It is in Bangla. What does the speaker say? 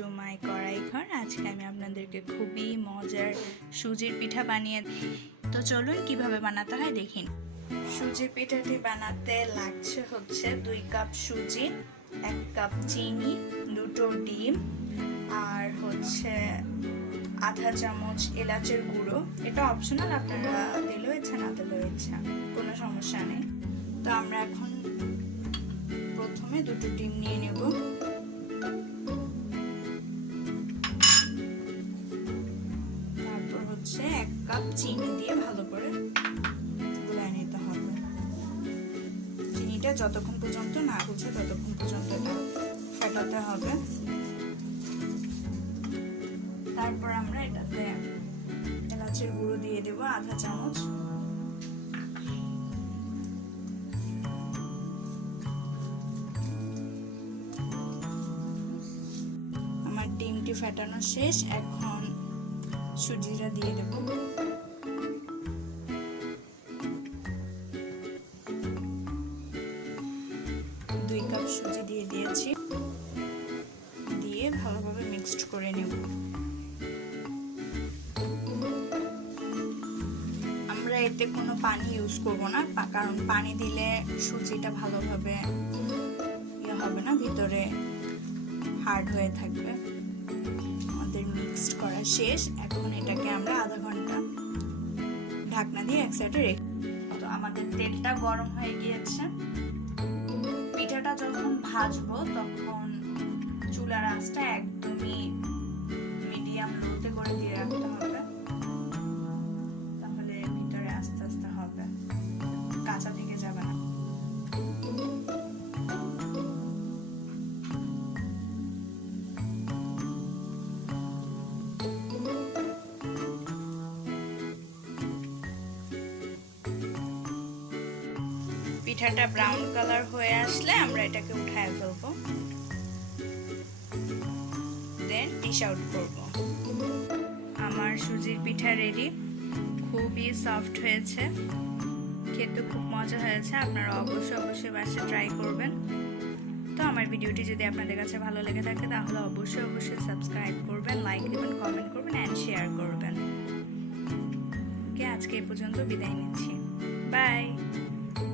টু মাই কড়াই ঘর। আজকে আমি আপনাদেরকে খুবই মজার সুজির পিঠা বানিয়ে, তো চলুন কিভাবে বানাতে হয় দেখিন। সুজির পিঠাটি বানাতে লাগছে হচ্ছে 2 কাপ সুজি, 1 কাপ চিনি, 2টো ডিম, আর হচ্ছে আধা চামচ এলাচের গুঁড়ো। এটা অপশনাল, আপনারা দিলেও ইচ্ছা না দিলেও ইচ্ছা, কোনো সমস্যা নেই। তো আমরা এখন প্রথমে 2টো ডিম নিয়ে নেব। তারপর হচ্ছে 1 কাপ চিনি দিয়ে ভালো করে গুলায় নিতে হবে। চিনিটা যতক্ষণ পর্যন্ত না গলছে ততক্ষণ পর্যন্ত এটা ফেটাতে হবে। তারপর আমরা এটাতে এলাচের গুঁড়ো দিয়ে দেব আধা চামচ। আমার ডিমটি ফেটানো শেষ, এখন সুজিটা দিয়ে দেব। দুই কাপ সুজি দিয়ে দিয়েছি, দিয়ে ভালোভাবে মিক্সড করে নেব। আমরা এতে কোনো পানি ইউজ করব না, কারণ পানি দিলে সুজিটা ভালোভাবে ইয়ে হবে না, ভিতরে হার্ড হয়ে থাকবে। আমাদের মিক্সড করা শেষ, এখন এটাকে আমরা আধা ঘন্টা ঢাকনা দিয়ে এক সাইডে রেখে। তো আমাদের তেলটা গরম হয়ে গিয়েছে। পিঠাটা যখন ভাজবো তখন চুলার আঁচটা একদমই মিডিয়াম লোতে করে দিয়ে রাখতে হবে, তাহলে ভিতরে আস্তে আস্তে হবে, কাঁচা থেকে যাবে না। পিঠাটা ব্রাউন কালার হয়ে আসলে আমরা এটাকে উঠায় ফেলবো, দেন ডিশ আউট করব। আমার সুজির পিঠা রেডি, খুবই সফট হয়েছে, খেতে খুব মজা হয়েছে। আপনারা অবশ্যই বাসায় ট্রাই করবেন। তো আমার ভিডিওটি যদি আপনাদের কাছে ভালো লেগে থাকে তাহলে অবশ্যই সাবস্ক্রাইব করবেন, লাইক দিবেন, কমেন্ট করবেন এন্ড শেয়ার করবেন। ওকে, আজকে এই পর্যন্ত বিদায় নিচ্ছি। বাই।